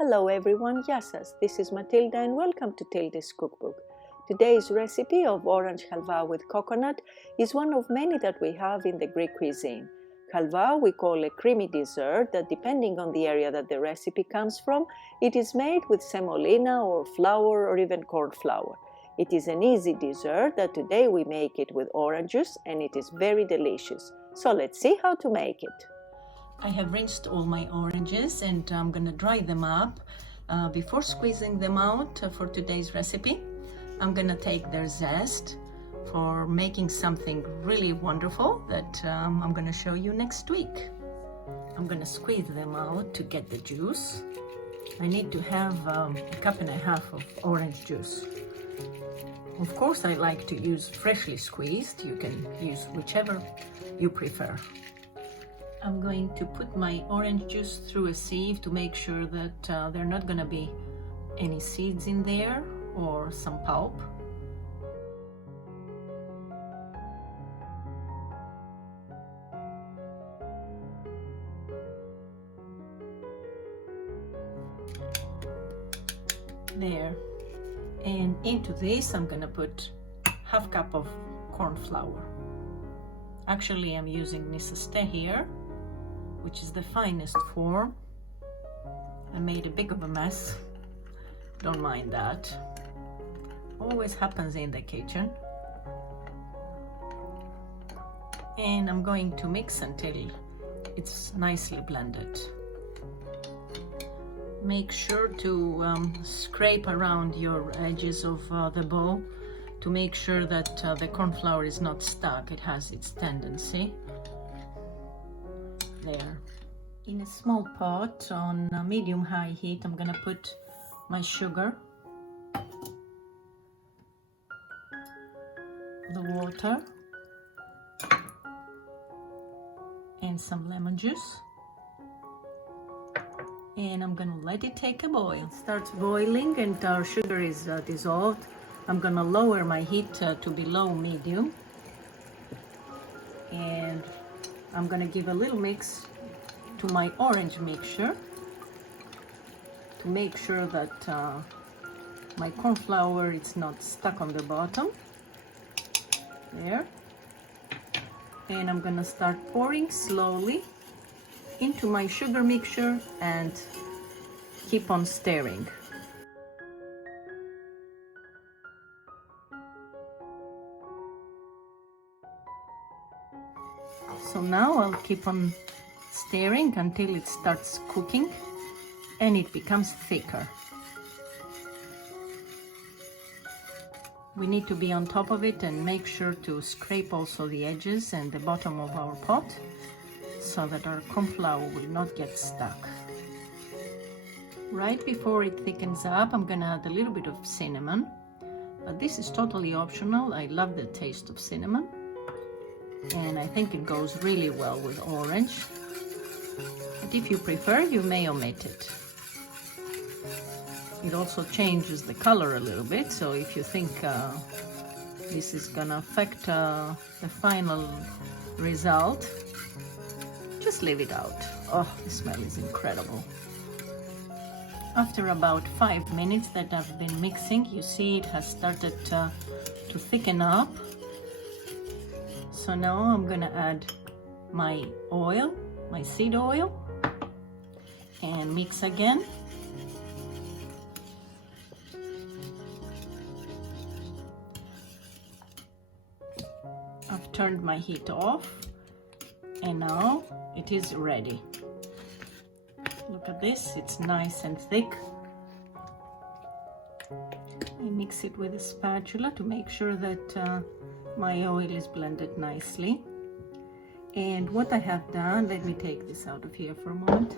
Hello everyone, Γεια σας. This is Matilda and welcome to Tilda's Cookbook. Today's recipe of orange halva with coconut is one of many that we have in the Greek cuisine. Halva we call a creamy dessert that, depending on the area that the recipe comes from, it is made with semolina or flour or even corn flour. It is an easy dessert that today we make it with orange juice and it is very delicious. So let's see how to make it. I have rinsed all my oranges and I'm gonna dry them up before squeezing them out for today's recipe. I'm gonna take their zest for making something really wonderful that I'm gonna show you next week. I'm gonna squeeze them out to get the juice. I need to have a cup and a half of orange juice. Of course, I like to use freshly squeezed. You can use whichever you prefer. I'm going to put my orange juice through a sieve to make sure that there are not going to be any seeds in there or some pulp. There. And into this I'm going to put half cup of corn flour. Actually, I'm using nisεστέ here, which is the finest form. I made a bit of a mess. Don't mind that. Always happens in the kitchen. And I'm going to mix until it's nicely blended. Make sure to scrape around your edges of the bowl to make sure that the corn flour is not stuck. It has its tendency. There. In a small pot on medium-high heat, I'm gonna put my sugar, the water, and some lemon juice. And I'm gonna let it take a boil. It starts boiling and our sugar is dissolved. I'm gonna lower my heat to below medium. And I'm gonna give a little mix to my orange mixture to make sure that my corn flour is not stuck on the bottom. There. And I'm gonna start pouring slowly into my sugar mixture and keep on stirring. So now I'll keep on stirring until it starts cooking and it becomes thicker. We need to be on top of it and make sure to scrape also the edges and the bottom of our pot so that our corn flour will not get stuck. Right before it thickens up, I'm gonna add a little bit of cinnamon, but this is totally optional. I love the taste of cinnamon and I think it goes really well with orange. But if you prefer, you may omit it. It also changes the color a little bit, so if you think this is gonna affect the final result, just leave it out. Oh, the smell is incredible. After about 5 minutes that I've been mixing, you see it has started to thicken up. So now I'm gonna add my oil, my seed oil, and mix again. I've turned my heat off and now it is ready. Look at this, it's nice and thick. I mix it with a spatula to make sure that my oil is blended nicely. And what I have done, let me take this out of here for a moment.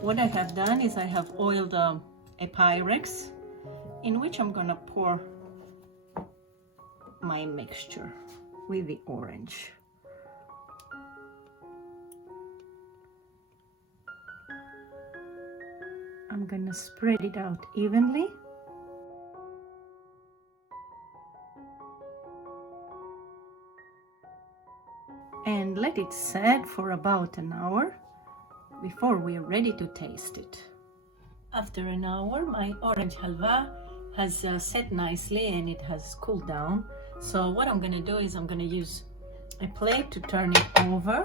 What I have done is I have oiled a Pyrex in which I'm gonna pour my mixture with the orange. I'm gonna spread it out evenly. And let it set for about an hour before we are ready to taste it. After an hour, my orange halva has set nicely and it has cooled down. So what I'm gonna do is I'm gonna use a plate to turn it over.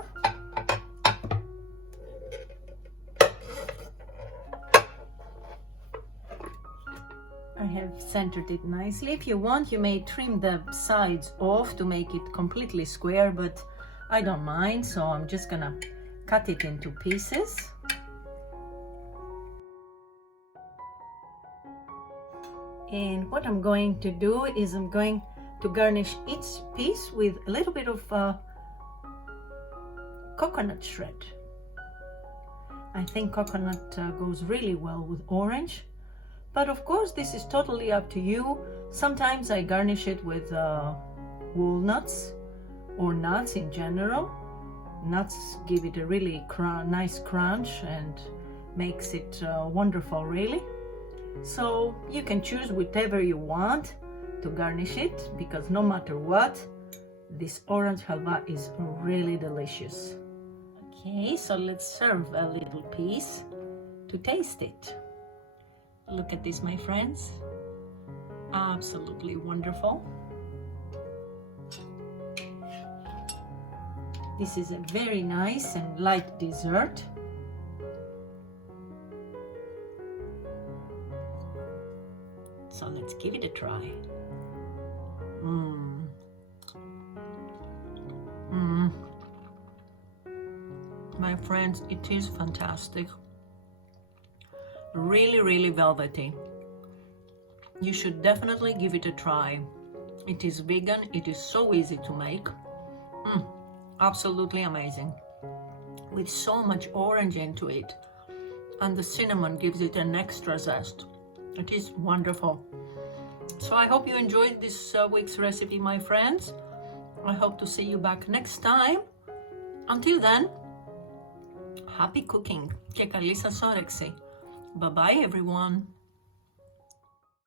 I have centered it nicely. If you want, you may trim the sides off to make it completely square, but I don't mind, so I'm just gonna cut it into pieces. And what I'm going to do is I'm going to garnish each piece with a little bit of coconut shred. I think coconut goes really well with orange, but of course this is totally up to you. Sometimes I garnish it with walnuts or nuts in general. Nuts give it a really nice crunch and makes it wonderful, really. So you can choose whatever you want to garnish it, because no matter what, this orange halva is really delicious. Okay, so let's serve a little piece to taste it. Look at this, my friends. Absolutely wonderful. This is a very nice and light dessert. So let's give it a try. My friends, it is fantastic. Really velvety. You should definitely give it a try. It is vegan, it is so easy to make. Absolutely amazing. With so much orange into it, and the cinnamon gives it an extra zest. It is wonderful. So I hope you enjoyed this week's recipe, my friends. I hope to see you back next time. Until then, happy cooking και καλή σας όρεξη. Bye bye everyone.